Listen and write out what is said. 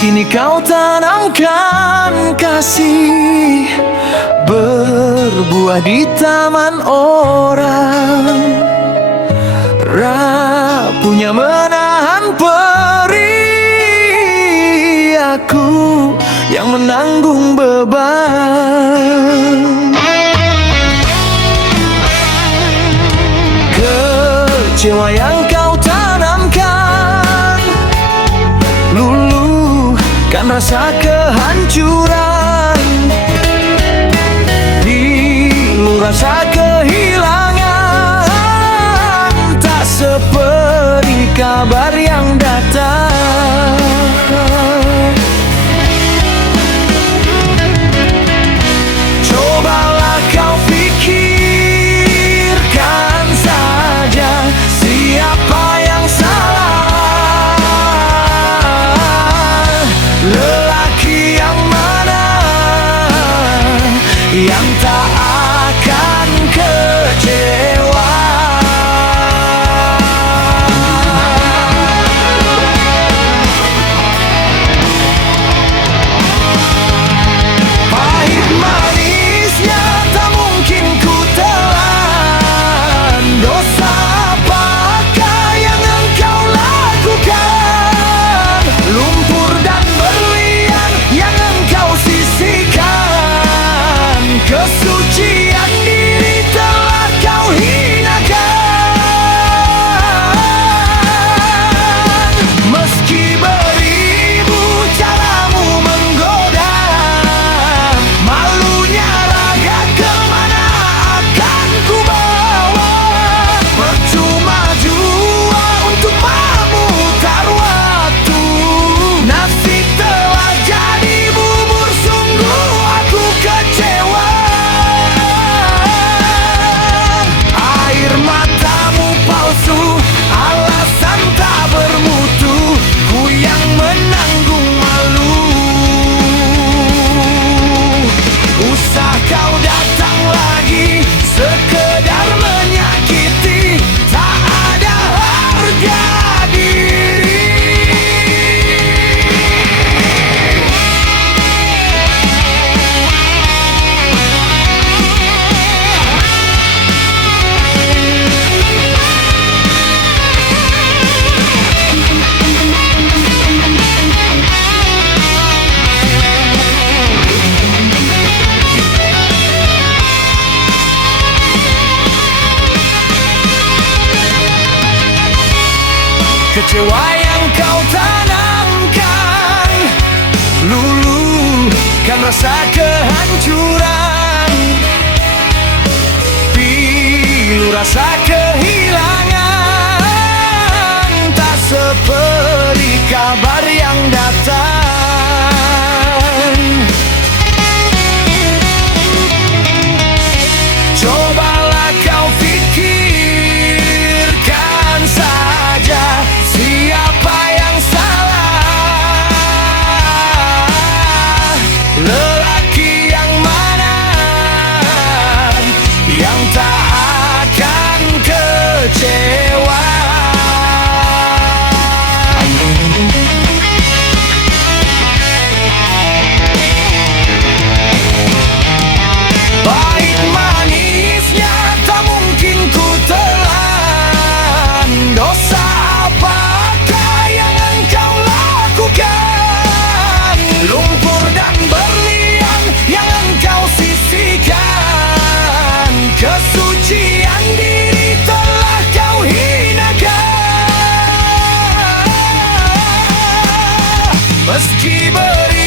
sini kau tanamkan kasih, berbuah di taman orang. Rapuhnya menahan perih, aku yang menanggung beban. Kecewa yang kau tanamkan, luluhkan rasa kehancuran. Pilu rasa kehilangan, tak seperti kabar yang datang. Cobalah kau pikirkan saja, siapa yang salah? Lelaki yang mana yang tak akan kecewa? Pahit manisnya tak mungkin ku telan. Dosa apakah yang engkau lakukan? Lumpur dan berlian yang engkau sisihkan, kesucian diri telah kau hinakan. Meski beribu caramu menggoda, malunya raga kemana akan ku bawa? Percuma jua untuk memutar waktu, nasib telah jadi bubur, sungguh aku kecewa. Air matamu palsu, alasan tak bermutu, ku yang menanggung malu. Usah kau datang lagi sekedar menyakiti, tak ada harga diri. Kecewa yang kau tanamkan, luluhkan rasa kehancuran. Pilu rasa kehilangan, tak seperti kabar yang datang. Cobalah kau pikirkan saja, siapa yang salah? Lelaki yang mana yang tak akan kecewa? Pahit manisnya tak mungkin ku telan. Dosa apakah yang engkau lakukan? Lumpur dan berlian yang engkau sisihkan, kesucian diri telah kau hinakan. Meski beri